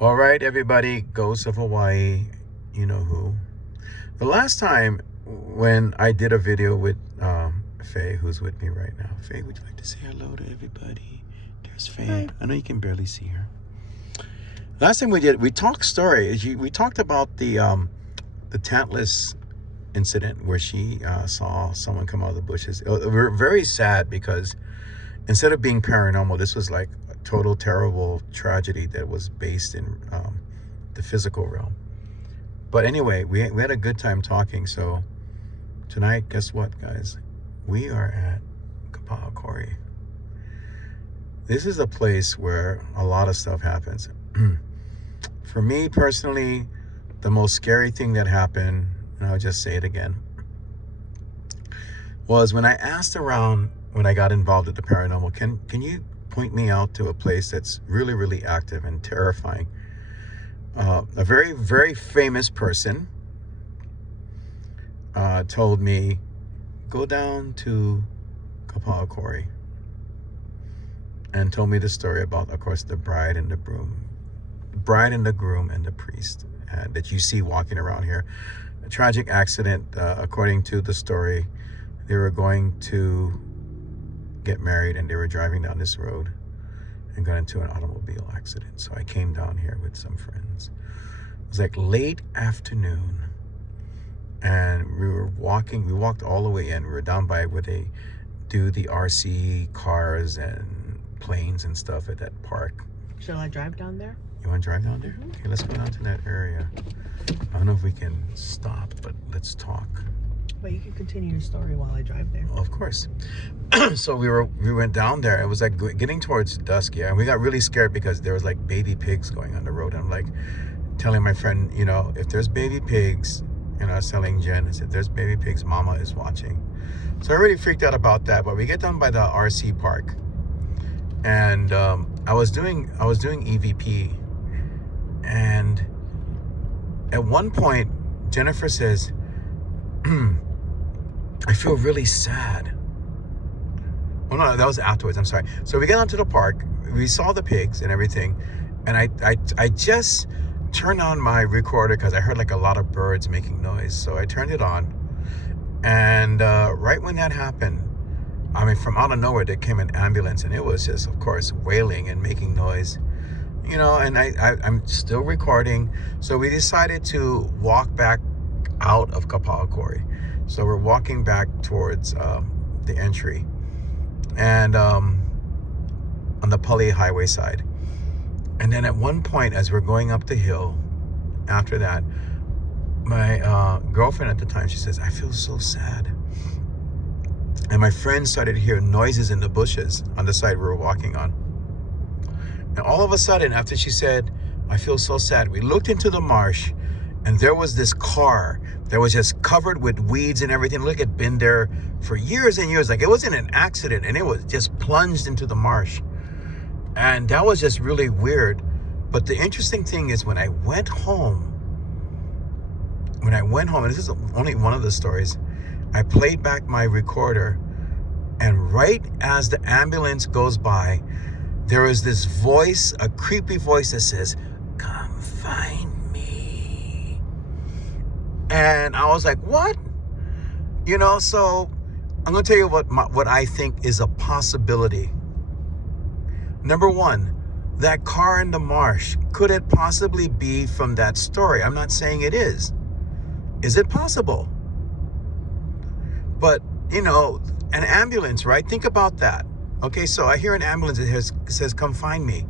All right, everybody, ghosts of Hawaii, you know who. The last time when I did a video with Faye, who's with me right now. Faye, would you like to say hello to everybody? There's Faye. Hi. I know you can barely see her. Last time we talked story. We talked about the tantless incident where she saw someone come out of the bushes. We were very sad because instead of being paranormal, this was like a total terrible tragedy that was based in the physical realm. But anyway, we had a good time talking. So tonight, guess what, guys? We are at Kapa'a Quarry. This is a place where a lot of stuff happens. For me personally, the most scary thing that happened, and I'll just say it again, was when I asked around when I got involved with the paranormal, can you point me out to a place that's really, really active and terrifying? A very, very famous person told me, go down to Kapa'a Quarry, and told me the story about, of course, the bride and the groom and the priest that you see walking around here. A tragic accident, according to the story. They were going to get married and they were driving down this road and got into an automobile accident. So I came down here with some friends. It was like late afternoon and we walked all the way in. We were down by where they do the RC cars and planes and stuff at that park. Shall I drive down there? You want to drive down there? Okay, let's go down to that area. I don't know if we can stop, but let's talk. Well, you can continue your story while I drive there. Of course. So we went down there. It was like getting towards dusk, yeah. And we got really scared because there was like baby pigs going on the road. I'm like telling my friend, if there's baby pigs, and I was telling Jen, I said, there's baby pigs, Mama is watching. So I really freaked out about that. But we get down by the RC park, and I was doing EVP, and at one point Jennifer says, I feel really sad. Oh no, that was afterwards. I'm sorry. So we got onto the park. We saw the pigs and everything, and I just turned on my recorder because I heard like a lot of birds making noise. So I turned it on, and right when that happened, I mean, from out of nowhere there came an ambulance, and it was just, of course, wailing and making noise. And I'm still recording. So we decided to walk back out of Kapa'a Quarry. So we're walking back towards the entry, and on the Pali Highway side. And then at one point, as we're going up the hill, after that, my girlfriend at the time, she says, I feel so sad. And my friend started to hear noises in the bushes on the side we were walking on. And all of a sudden, after she said, I feel so sad, we looked into the marsh, and there was this car that was just covered with weeds and everything. Look, it had been there for years and years. Like, it wasn't an accident, and it was just plunged into the marsh. And that was just really weird. But the interesting thing is when I went home, and this is only one of the stories, I played back my recorder, and right as the ambulance goes by, there is this voice, a creepy voice that says, come find me. And I was like, what? So I'm going to tell you what I think is a possibility. Number one, that car in the marsh, could it possibly be from that story? I'm not saying it is. Is it possible? But, an ambulance, right? Think about that. Okay, so I hear an ambulance that says, come find me.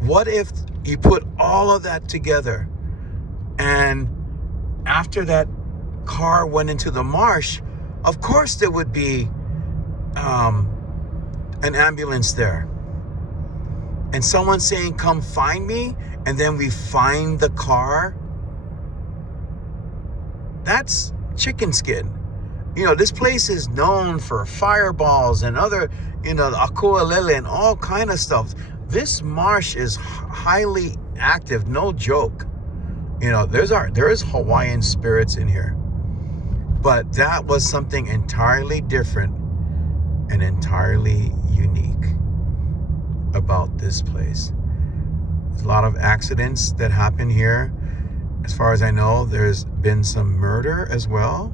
What if you put all of that together, and after that car went into the marsh, of course there would be an ambulance there. And someone saying, come find me, and then we find the car. That's chicken skin. This place is known for fireballs and other, the akualele and all kind of stuff. This marsh is highly active, no joke. There is Hawaiian spirits in here. But that was something entirely different and entirely unique about this place. There's a lot of accidents that happen here. As far as I know, there's been some murder as well,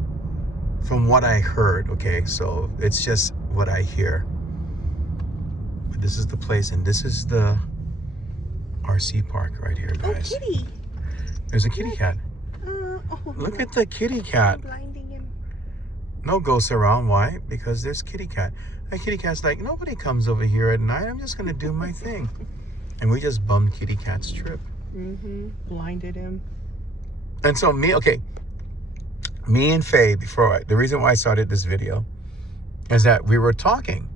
from what I heard. Okay, so it's just what I hear. But this is the place, and this is the RC park right here, Oh, guys. kitty. There's a kitty cat. Look at the kitty cat. Blinding him. No ghosts around. Why? Because there's kitty cat. That kitty cat's like, nobody comes over here at night. I'm just going to do my thing. And we just bummed kitty cat's trip. Blinded him. And so me and Faye, the reason why I started this video is that we were talking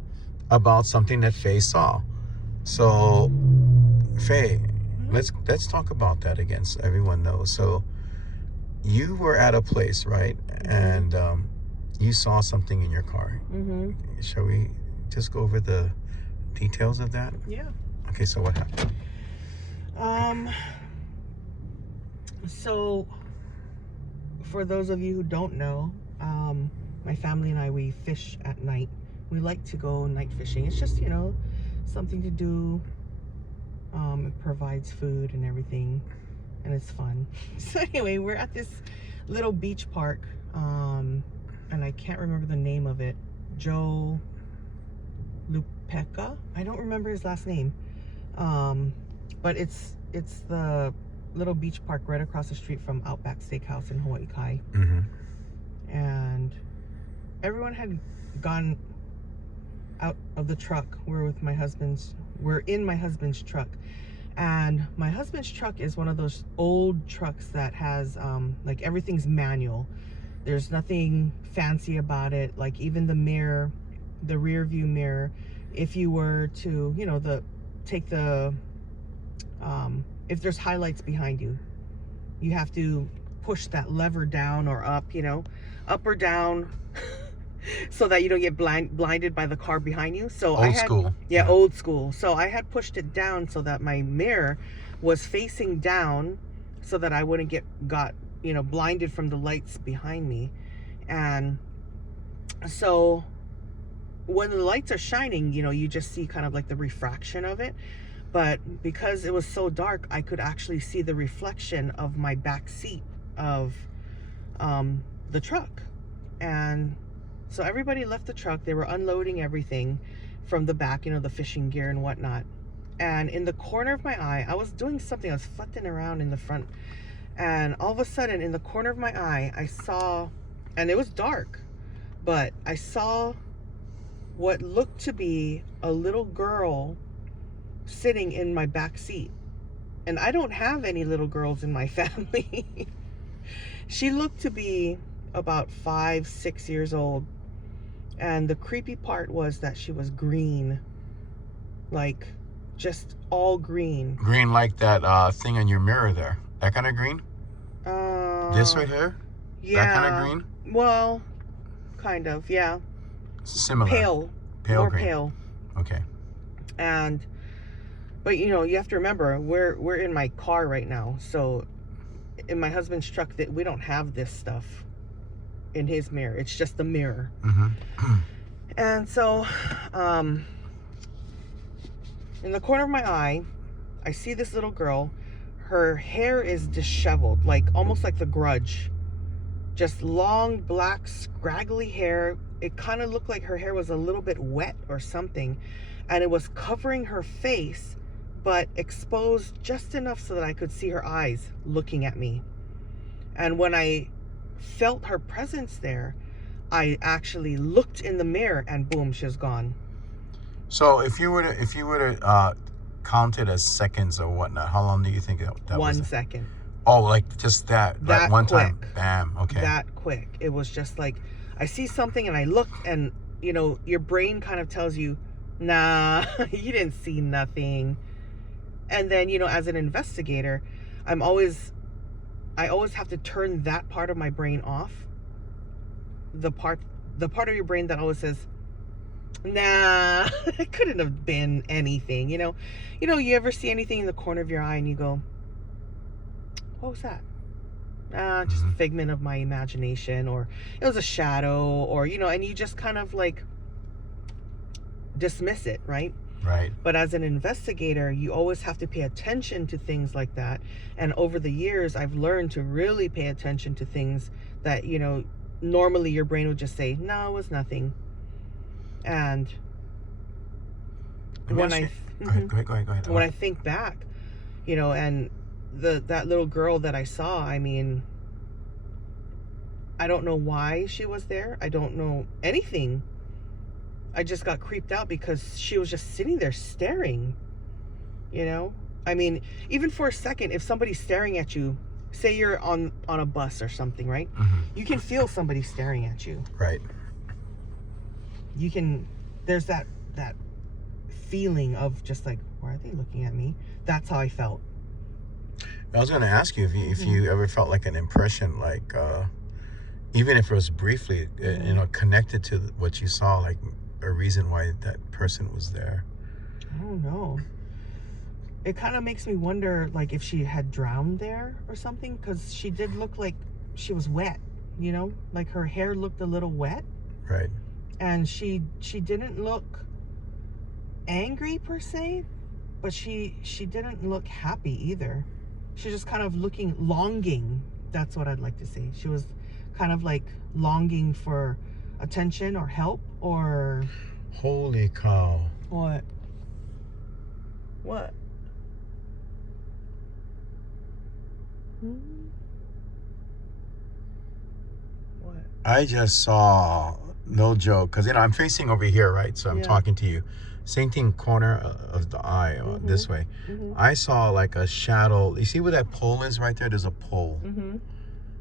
about something that Faye saw. So Faye, let's talk about that again so everyone knows. So you were at a place, right? And you saw something in your car. Shall we just go over the details of that? Yeah. Okay, so what happened? So for those of you who don't know, my family and I, we fish at night. We like to go night fishing. It's just, you know, something to do. It provides food and everything, and it's fun. So anyway, we're at this little beach park, and I can't remember the name of it. Joe Lupeca? I don't remember his last name. But it's the little beach park right across the street from Outback Steakhouse in Hawaii Kai. And everyone had gone out of the truck. We're in my husband's truck. And my husband's truck is one of those old trucks that has like everything's manual. There's nothing fancy about it. Like even the mirror, the rear view mirror, if you were to, you know, take the if there's highlights behind you, you have to push that lever down or up, you know, up or down, so that you don't get blinded by the car behind you. So old school. Yeah, old school. So I had pushed it down so that my mirror was facing down, so that I wouldn't got you know, blinded from the lights behind me. And so when the lights are shining, you know, you just see kind of like the refraction of it. But because it was so dark, I could actually see the reflection of my back seat of the truck. And so everybody left the truck. They were unloading everything from the back, you know, the fishing gear and whatnot. And in the corner of my eye, I was doing something. I was flitting around in the front. And all of a sudden, in the corner of my eye, I saw, and it was dark, but I saw what looked to be a little girl sitting in my back seat. And I don't have any little girls in my family. She looked to be about 5-6 years old. And the creepy part was that she was green. Like, just all green. Green like that thing on your mirror there. That kind of green? This right here? Yeah. That kind of green? Well, kind of, yeah. Similar. Pale. Pale More green. pale. Okay. But you know, you have to remember, we're in my car right now. So in my husband's truck, that we don't have this stuff in his mirror. It's just the mirror. And so in the corner of my eye, I see this little girl. Her hair is disheveled, like almost like The Grudge. Just long, black, scraggly hair. It kind of looked like her hair was a little bit wet or something. And it was covering her face, but exposed just enough so that I could see her eyes looking at me. And when I felt her presence there, I actually looked in the mirror and boom, she was gone. So if you were to count it as seconds or whatnot, how long do you think that was? 1 second. Oh, like just that one quick. time. Bam. Okay. That quick. It was just like, I see something and I looked, and you know, your brain kind of tells you, nah, you didn't see nothing. And then, you know, as an investigator, I always have to turn that part of my brain off. The part of your brain that always says, nah, it couldn't have been anything. You know, you ever see anything in the corner of your eye and you go, what was that? Just a figment of my imagination, or it was a shadow, or, you know, and you just kind of like dismiss it, right? Right. But as an investigator, you always have to pay attention to things like that. And over the years, I've learned to really pay attention to things that, normally your brain would just say, no, it was nothing. And when I Go ahead. when I think back, and that little girl that I saw, I mean, I don't know why she was there. I don't know anything. I just got creeped out because she was just sitting there staring. I mean, even for a second, if somebody's staring at you, say you're on a bus or something, right? You can feel somebody staring at you. Right. There's that feeling of just like, why are they looking at me? That's how I felt. I was going to ask you if you ever felt like an impression, like even if it was briefly, connected to what you saw, like a reason why that person was there. I don't know. It kind of makes me wonder, like, if she had drowned there or something, because she did look like she was wet, like her hair looked a little wet. Right. And she didn't look angry per se, but she didn't look happy either. She just kind of longing. That's what I'd like to say. She was kind of like longing for attention or help or... Holy cow. What? What? I just saw, no joke, because I'm facing over here, right? So I'm talking to you. Same thing, corner of the eye, this way. I saw like a shadow. You see where that pole is right there? There's a pole.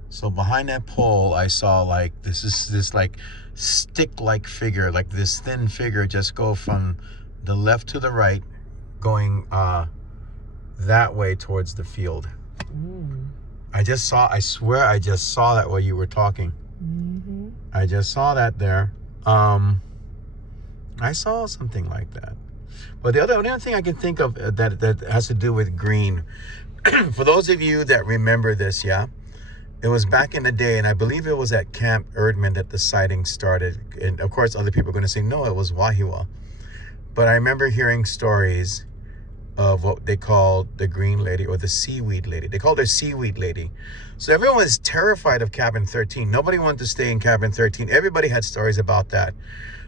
So behind that pole, I saw like this like stick-like figure, like this thin figure, just go from the left to the right, going that way towards the field. I swear I just saw that while you were talking. I just saw that there. I saw something like that. But the other thing I can think of that has to do with green, for those of you that remember this, it was back in the day, and I believe it was at Camp Erdman that the sighting started. And of course, other people are going to say, no, it was Wahiwa. But I remember hearing stories of what they called the green lady or the seaweed lady. They called her seaweed lady. So everyone was terrified of cabin 13. Nobody wanted to stay in cabin 13. Everybody had stories about that.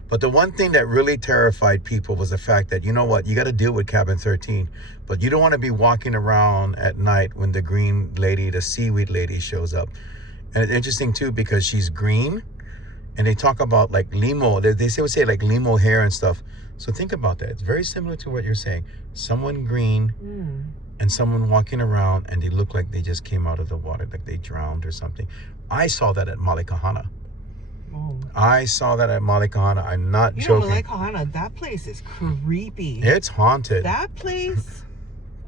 But the one thing that really terrified people was the fact that, you know what, you got to deal with cabin 13. But you don't want to be walking around at night when the green lady, the seaweed lady shows up. And it's interesting too, because she's green, and they talk about like limo. They would say like limo hair and stuff. So think about that. It's very similar to what you're saying. Someone green and someone walking around, and they look like they just came out of the water, like they drowned or something. I saw that at Malikahana. I saw that at Malikahana. I'm not joking. Malikahana, that place is creepy. It's haunted. That place,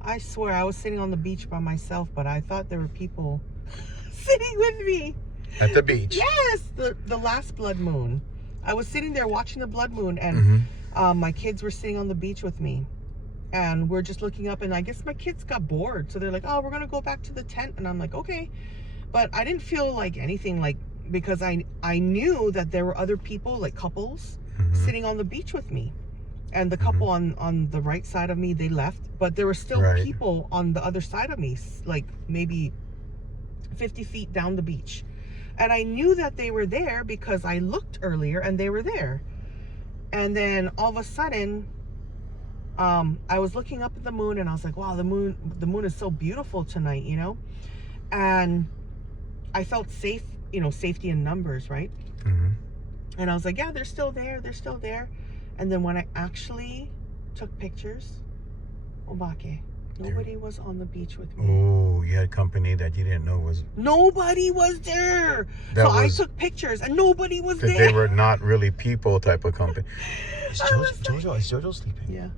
I swear, I was sitting on the beach by myself, but I thought there were people sitting with me. At the beach? Yes, the last blood moon. I was sitting there watching the blood moon, and my kids were sitting on the beach with me. And we're just looking up, and I guess my kids got bored. So they're like, oh, we're going to go back to the tent. And I'm like, okay. But I didn't feel like anything, like, because I knew that there were other people, like couples, sitting on the beach with me. And the couple on the right side of me, they left. But there were still people on the other side of me, like maybe 50 feet down the beach. And I knew that they were there because I looked earlier and they were there. And then all of a sudden, I was looking up at the moon, and I was like, wow, the moon is so beautiful tonight, And I felt safe, safety in numbers, right? And I was like, yeah, they're still there. And then when I actually took pictures, Obake, nobody was on the beach with me. Oh, you had company that you didn't know was... Nobody was there. I took pictures, and nobody was there. They were not really people type of company. Is Jojo sleeping? Yeah.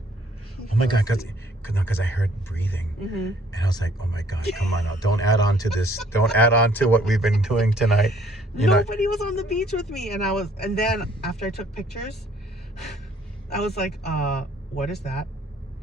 Oh my God, because I heard breathing. And I was like, oh my God, come on now. Don't add on to this. Don't add on to what we've been doing tonight. Nobody was on the beach with me. And then after I took pictures, I was like, what is that?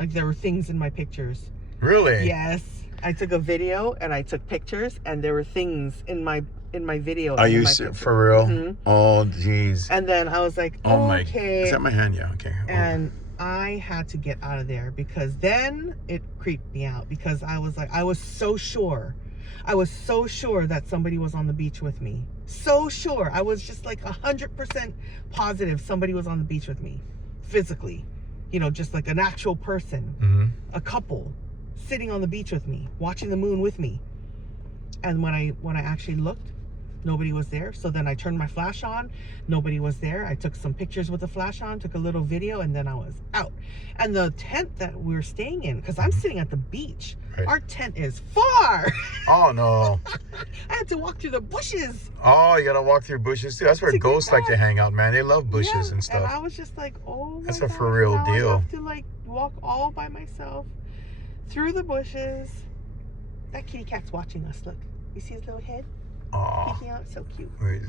Like, there were things in my pictures. Really? Yes. I took a video and I took pictures, and there were things in my video. Are you for real? Oh, jeez. And then I was like, oh my, okay. is that my hand? Yeah, okay. And I had to get out of there, because then it creeped me out, because I was so sure. I was so sure that somebody was on the beach with me. So sure. I was just like 100% positive somebody was on the beach with me, physically. Just like an actual person, a couple sitting on the beach with me, watching the moon with me. And when I actually looked, nobody was there. So then I turned my flash on. Nobody was there. I took some pictures with the flash on, took a little video, and then I was out. And the tent that we were staying in, because I'm sitting at the beach, Right. Our tent is far. Oh, no. I had to walk through the bushes. Oh, you gotta walk through bushes too. That's where To get ghosts like to back. hang out, man. They love bushes Yeah, and stuff. And I was just like, oh my That's gosh, a for real now deal. I have to like walk all by myself through the bushes. That kitty cat's watching us. Look, you see his little head? Aw. Peeking out, so cute. Wait,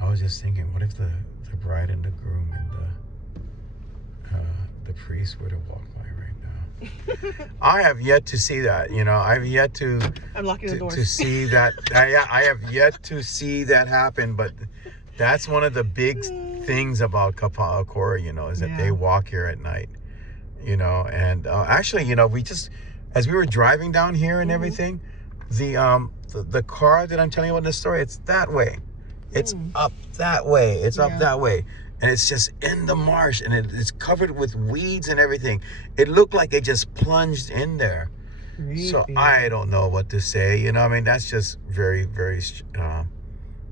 I was just thinking, what if the bride and the groom and the priest were to walk by right now? I have yet to see that. I've yet to Unlocking the doors. to see that. I have yet to see that happen. But that's one of the big things about Kapa'a Quarry, is that they walk here at night. And actually, we just, as we were driving down here and everything, the car that I'm telling you about in this story, it's that way. It's up that way. It's up that way. And it's just in the marsh, and it's covered with weeds and everything. It looked like it just plunged in there. Creepy. So I don't know what to say. That's just very, very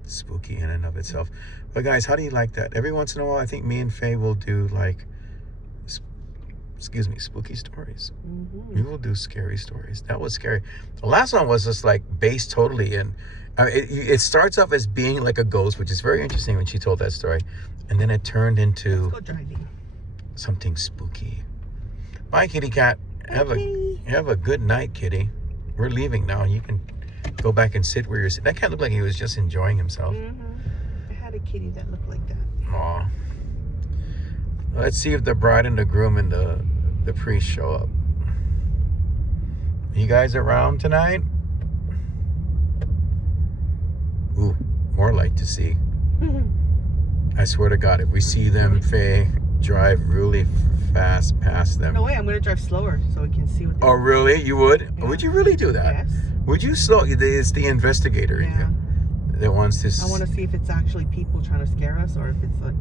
spooky in and of itself. But guys, how do you like that? Every once in a while, I think me and Faye will do like, spooky stories. We will do scary stories. That was scary. The last one was just like based totally in, it starts off as being like a ghost, which is very interesting when she told that story. And then it turned into something spooky. Bye, kitty cat. Have a good night, kitty. We're leaving now. You can go back and sit where you're sitting. That cat looked like he was just enjoying himself. I had a kitty that looked like that. Aw. Let's see if the bride and the groom and the priest show up. You guys around tonight? Ooh, more light to see. I swear to God, if we see them, Faye, drive really fast past them. No way, I'm going to drive slower so we can see what they Oh, really? You would? Yeah. Would you really do that? Yes. Would you slow? It's the investigator in you that wants to... I want to see if it's actually people trying to scare us, or if it's like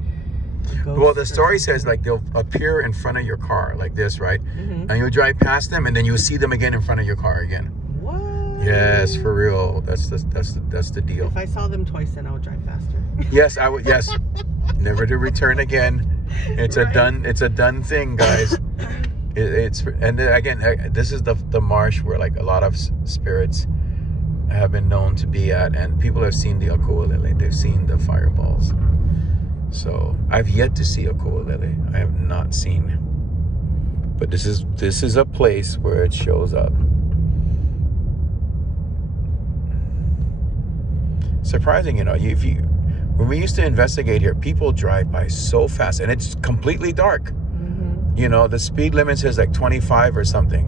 a ghost. Well, the story says like they'll appear in front of your car like this, right? And you'll drive past them, and then you'll see them again in front of your car again. What? Yes, for real. That's the deal. If I saw them twice, then I would drive faster. Yes, I would. Yes, never to return again. It's a done thing, guys. And then again, this is the marsh where like a lot of spirits have been known to be at, and people have seen the Aku'alele. They've seen the fireballs. So I've yet to see Aku'alele. I have not seen. But this is a place where it shows up. Surprising, when we used to investigate here, people drive by so fast, and it's completely dark. The speed limit says like 25 or something.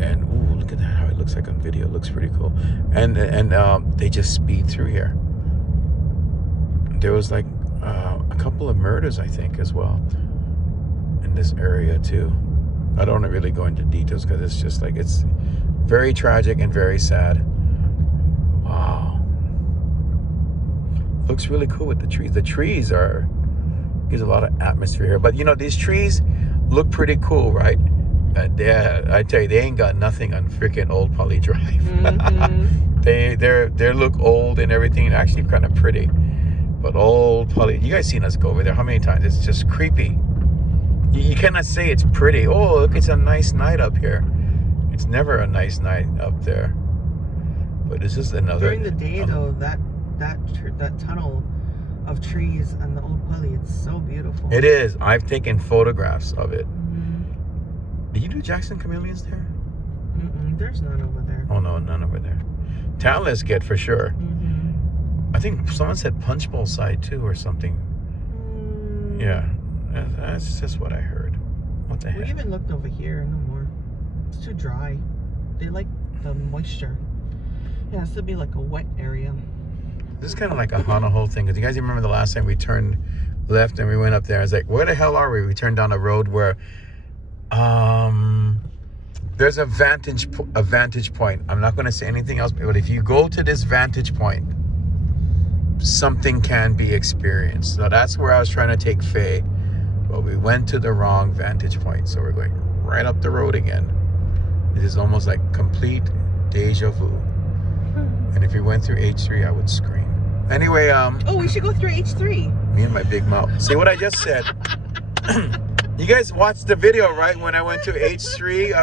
And ooh, look at that, how it looks like on video. It looks pretty cool. And they just speed through here. There was like a couple of murders, I think, as well in this area too. I don't want to really go into details because it's just like, it's very tragic and very sad. Wow. Looks really cool with the trees. The trees gives a lot of atmosphere here. But these trees look pretty cool, right? I tell you, they ain't got nothing on freaking Old Poly Drive. They look old and everything, and actually kind of pretty. But Old Poly, you guys seen us go over there how many times? It's just creepy. You cannot say it's pretty. Oh, look, it's a nice night up here. It's never a nice night up there. But this is another. During the day, though, that tunnel of trees and the Old Poly, it's so beautiful. It is. I've taken photographs of it. Did you do Jackson Chameleons there? There's none over there. Oh no, none over there. Talus get for sure. I think someone said Punch Bowl side too or something. Yeah, that's just what I heard. What the heck? We even looked over here, no more. It's too dry. They like the moisture. It has to be like a wet area. This is kind of like a Hana whole thing. Because you guys remember the last time we turned left and we went up there. I was like, where the hell are we? We turned down a road where there's a vantage point. I'm not going to say anything else, but if you go to this vantage point, something can be experienced. So that's where I was trying to take Faye, but we went to the wrong vantage point. So we're going right up the road again. It is almost like complete deja vu. And if we went through H3, I would scream. Anyway, oh, we should go through H3. Me and my big mouth. See what I just said? You guys watched the video, right? When I went to H3,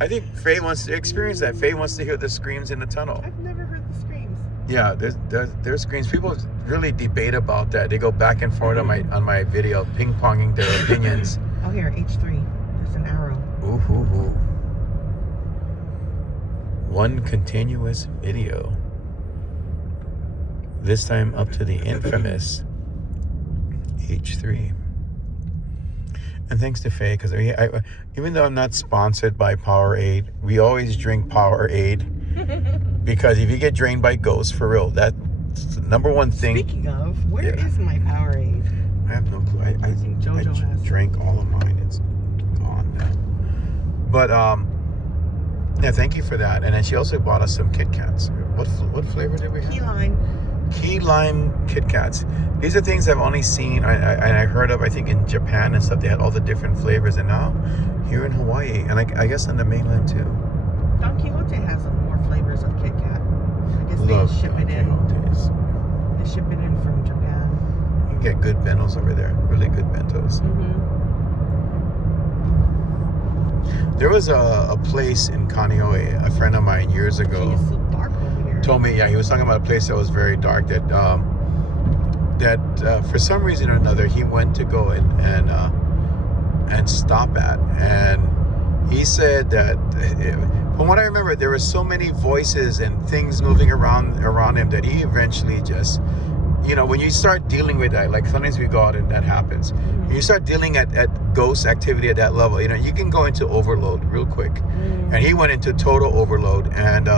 I think Faye wants to experience that. Faye wants to hear the screams in the tunnel. I've never heard the screams. Yeah, there's screams. People really debate about that. They go back and forth on my video, ping-ponging their opinions. Oh, here, H3. There's an arrow. Ooh, ooh, ooh. One continuous video. This time up to the infamous H3. And thanks to Faye, because even though I'm not sponsored by Powerade, we always drink Powerade. Because if you get drained by ghosts, for real, that's the number one thing. Speaking of, where is my Powerade? I have no clue. I think Jojo has drank all of mine. It's gone now. But yeah, thank you for that. And then she also bought us some Kit Kats. What flavor did we have? Key lime. Key lime Kit Kats. These are things I've only seen and I heard of. I think in Japan and stuff they had all the different flavors, and now here in Hawaii and I guess on the mainland too. Don Quixote has more flavors of Kit Kat. I guess Love they ship Don it in. Quixotes. They ship it in from Japan. You can get good bentos over there. Really good bentos. Mm-hmm. There was a place in Kaneohe, a friend of mine years ago. It's so dark over here. Told me, yeah, he was talking about a place that was very dark that for some reason or another he went to go and stop at, and he said that from what I remember there were so many voices and things moving around him that he eventually just, you know, when you start dealing with that, like sometimes we go out and that happens. Mm-hmm. When you start dealing at ghost activity at that level, you know, you can go into overload real quick. Mm-hmm. And he went into total overload, and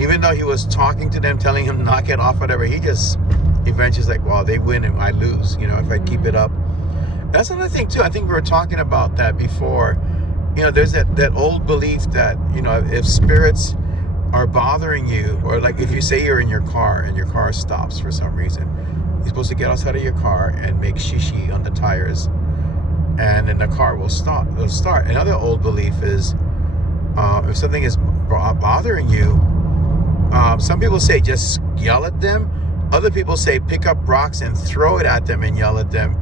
even though he was talking to them, telling him knock it off, whatever, he just eventually is like, well, they win and I lose, you know, if I keep it up. That's another thing too. I think we were talking about that before. You know, there's that old belief that, you know, if spirits are bothering you, or like if you say you're in your car and your car stops for some reason, you're supposed to get outside of your car and make shishi on the tires, and then the car will start. Another old belief is if something is bothering you, some people say just yell at them. Other people say pick up rocks and throw it at them and yell at them,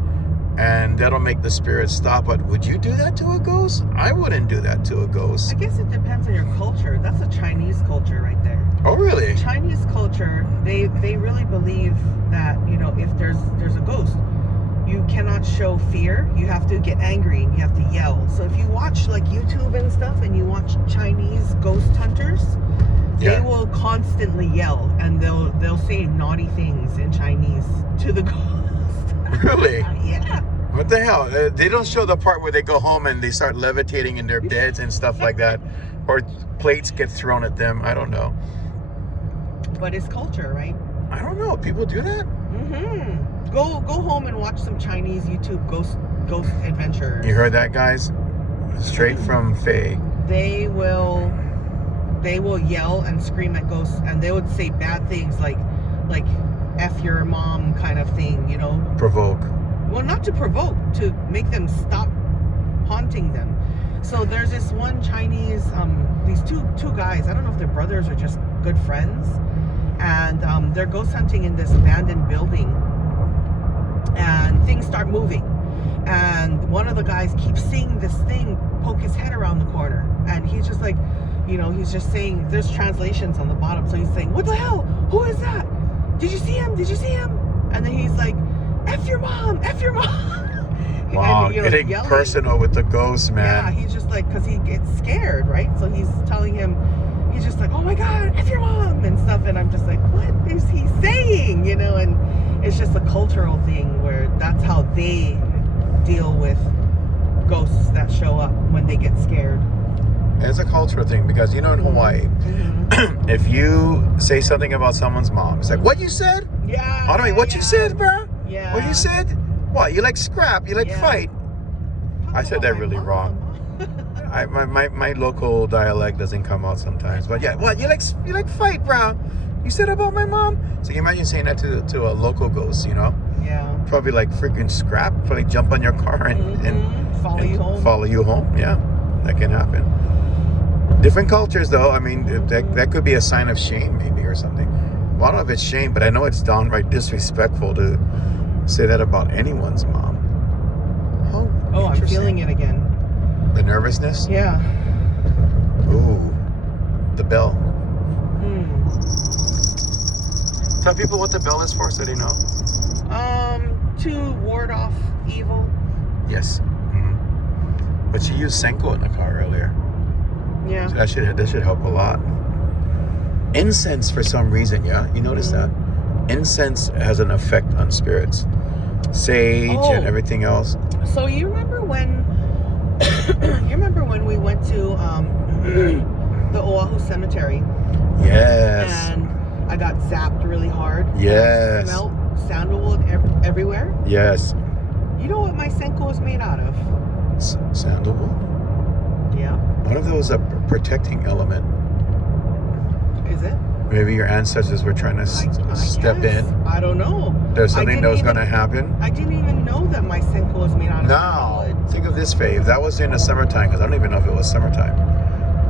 and that'll make the spirit stop. But would you do that to a ghost? I wouldn't do that to a ghost. I guess it depends on your culture. That's a Chinese culture right there. Oh, really? Chinese culture, they really believe that, you know, if there's a ghost, you cannot show fear. You have to get angry and you have to yell. So if you watch like YouTube and stuff and you watch Chinese ghost hunters, they will constantly yell and they'll say naughty things in Chinese to the ghost. Really? Yeah. What the hell? They don't show the part where they go home and they start levitating in their beds and stuff like that, or plates get thrown at them. I don't know. But it's culture, right? I don't know. People do that? Mm-hmm. Go home and watch some Chinese YouTube ghost adventures. You heard that, guys? Straight from Faye. They will yell and scream at ghosts, and they would say bad things like F your mom kind of thing, you know. Provoke. Well, not to provoke, to make them stop haunting them. So there's this one Chinese, these two guys, I don't know if they're brothers or just good friends, and they're ghost hunting in this abandoned building, and things start moving, and one of the guys keeps seeing this thing poke his head around the corner, and he's just like, you know, he's just saying, there's translations on the bottom, so he's saying, what the hell, who is that, did you see him, and then he's like, F your mom, F your mom. Wow, and, you know, getting yelling. Personal with the ghost, man. Yeah, he's just like, because he gets scared, right? So he's telling him, he's just like, oh my God, F your mom and stuff. And I'm just like, what is he saying? You know, and it's just a cultural thing where that's how they deal with ghosts that show up when they get scared. It's a cultural thing because, you know, in Hawaii, if you say something about someone's mom, it's like, what you said? Yeah. I don't mean, what you said, bro? Yeah. What you said? What? You like scrap? You like Yeah. fight? I said that really wrong. My local dialect doesn't come out sometimes. But yeah, what? You like fight, bro? You said about my mom? So you imagine saying that to a local ghost, you know? Yeah. Probably like freaking scrap. Probably jump on your car and follow you home. Follow you home. Yeah, that can happen. Different cultures, though. I mean, that could be a sign of shame, maybe, or something. Well, I don't know if it's shame, but I know it's downright disrespectful to say that about anyone's mom. Oh, I'm feeling it again. The nervousness? Yeah. Ooh, the bell. Hmm. Tell people what the bell is for so they know. To ward off evil. Yes. Mm-hmm. But you used Senko in the car earlier. Yeah. So that should help a lot. Incense, for some reason, yeah? You notice that? Incense has an effect on spirits. Sage and everything else. So you remember when we went to the Oahu Cemetery? Yes. And I got zapped really hard. Yes. I smelled sandalwood everywhere. Yes. You know what my Senko is made out of? Sandalwood? Yeah. One of those a protecting element. Is it? Maybe your ancestors were trying to step in. I don't know. There's something that was going to happen. I didn't even know that my Senko was made out of sandalwood. Think of this, Faye. If that was in the summertime, because I don't even know if it was summertime.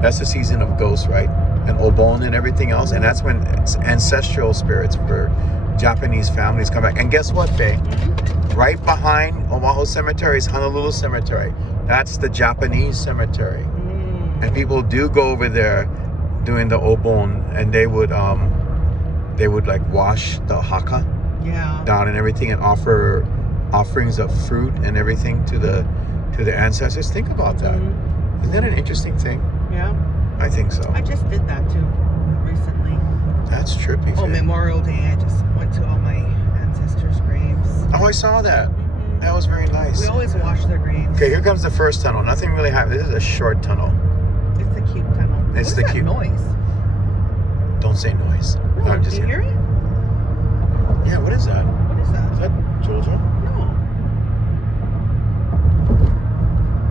That's the season of ghosts, right? And obon and everything else. And that's when ancestral spirits for Japanese families come back. And guess what, Faye? Mm-hmm. Right behind Oahu Cemetery is Honolulu Cemetery. That's the Japanese cemetery. And people do go over there doing the obon, and they would like wash the haka down and everything, and offer offerings of fruit and everything to the ancestors. Think about that. Isn't that an interesting thing? Yeah, I think so. I just did that too recently. That's trippy. Oh, Memorial Day, I just went to all my ancestors' graves. Oh, I saw that. That was very nice. We always wash their graves. Okay, here comes the first tunnel. Nothing really happened. This is a short tunnel. It's the cute tunnel. It's the cute noise. Don't say noise. No, I'm just do you hear it? Yeah, what is that? What is that? Is that children? No.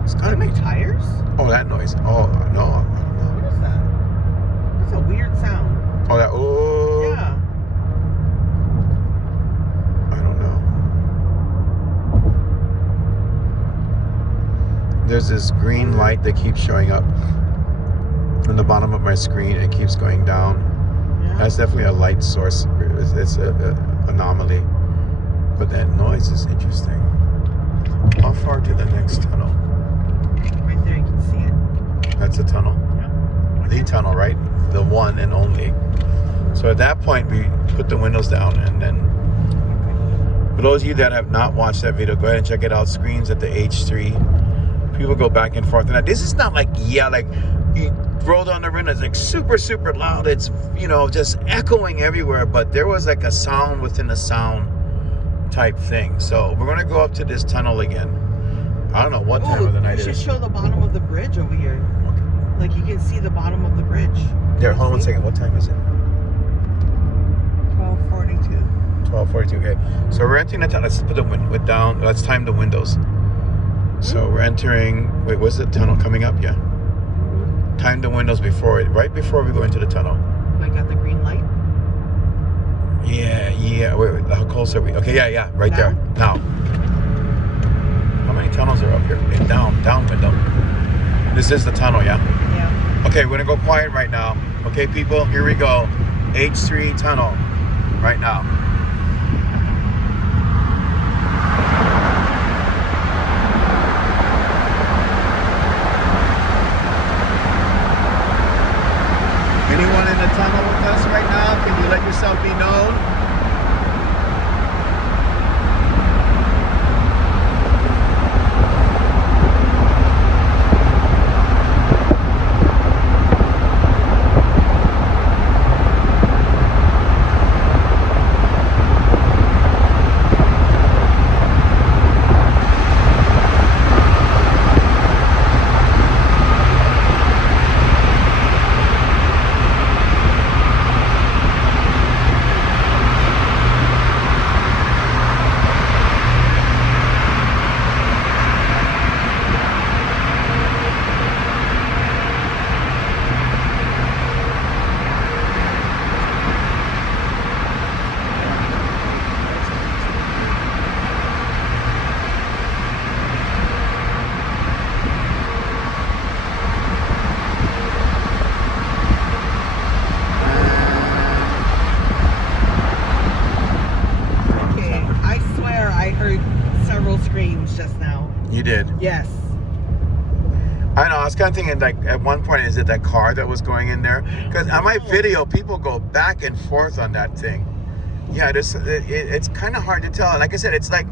It's gotta be tires. Oh, that noise. Oh no, I don't know. What is that? That's a weird sound. Oh, that. Oh. Yeah. I don't know. There's this green light that keeps showing up on the bottom of my screen. It keeps going down. Yeah. That's definitely a light source. It's a anomaly. But that noise is interesting. How far to the next tunnel? Right there, you can see it. That's a tunnel. Yeah. The tunnel, right? The one and only. So at that point, we put the windows down, and then for those of you that have not watched that video, go ahead and check it out. Screens at the H3. People go back and forth. And now, this is not like, like you roll down the window, it's like super, super loud. It's, just echoing everywhere. But there was like a sound within a sound type thing. So we're going to go up to this tunnel again. I don't know what time of the night it is. You should show the bottom of the bridge over here. Okay. Like you can see the bottom of the bridge. There, hold on one second. What time is it? 12:42. 12:42. Okay. So we're entering the tunnel. Let's put the window down. Let's time the windows. So we're entering. Wait, what's the tunnel coming up? Yeah. Time the windows right before we go into the tunnel. Like at the green light? Yeah. Wait, how close are we? Okay, yeah. Right now? There. Now. How many tunnels are up here? Okay, down window. This is the tunnel, yeah? Yeah. Okay, we're gonna go quiet right now. Okay, people, here we go. H3 tunnel. Right now. Anyone in the tunnel with us right now? Can you let yourself be known? kind of thinking, like, at one point, is it that car that was going in there? Because on my video, people go back and forth on that thing. Yeah, it's kind of hard to tell. And like I said, it's like,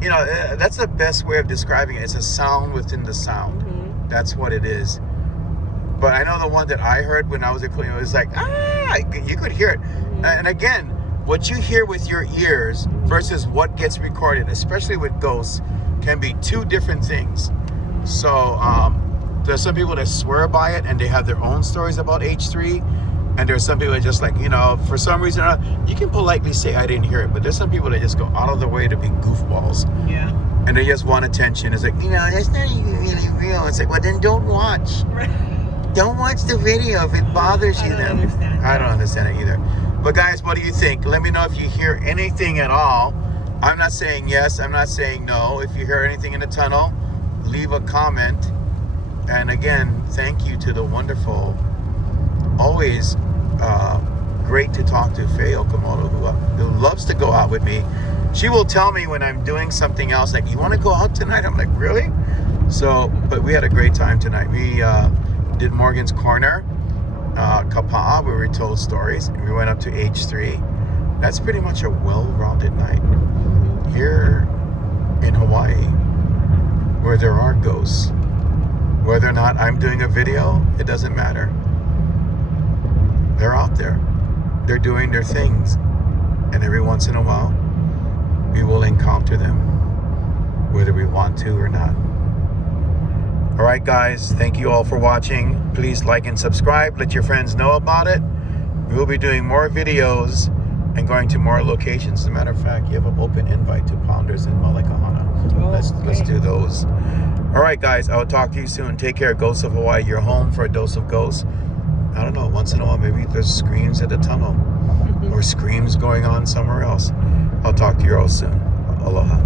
you know, that's the best way of describing it. It's a sound within the sound. Mm-hmm. That's what it is. But I know the one that I heard when I was at Cleveland, it was like, you could hear it. Mm-hmm. And again, what you hear with your ears versus what gets recorded, especially with ghosts, can be two different things. So there's some people that swear by it and they have their own stories about H3. And there's some people that just, like, you know, for some reason, you can politely say I didn't hear it, but there's some people that just go out of the way to be goofballs. Yeah. And they just want attention. It's like, you know, that's not even really real. It's like, well, then don't watch. Don't watch the video if it bothers you. I don't understand it either. But guys, what do you think? Let me know if you hear anything at all. I'm not saying yes. I'm not saying no. If you hear anything in the tunnel, leave a comment. And again, thank you to the wonderful, always great to talk to Faye Okamoto, who loves to go out with me. She will tell me when I'm doing something else, like, you want to go out tonight? I'm like, really? So, but we had a great time tonight. We did Morgan's Corner, Kapa'a, where we told stories. We went up to H3. That's pretty much a well-rounded night here in Hawaii, where there are ghosts. Whether or not I'm doing a video, it doesn't matter. They're out there. They're doing their things. And every once in a while, we will encounter them, whether we want to or not. All right, guys, thank you all for watching. Please like and subscribe. Let your friends know about it. We will be doing more videos and going to more locations. As a matter of fact, you have an open invite to Pounders in Malekahana. Oh, Let's do those. All right, guys, I will talk to you soon. Take care, Ghosts of Hawaii. You're home for a dose of ghosts. I don't know, once in a while, maybe there's screams at the tunnel or screams going on somewhere else. I'll talk to you all soon. Aloha.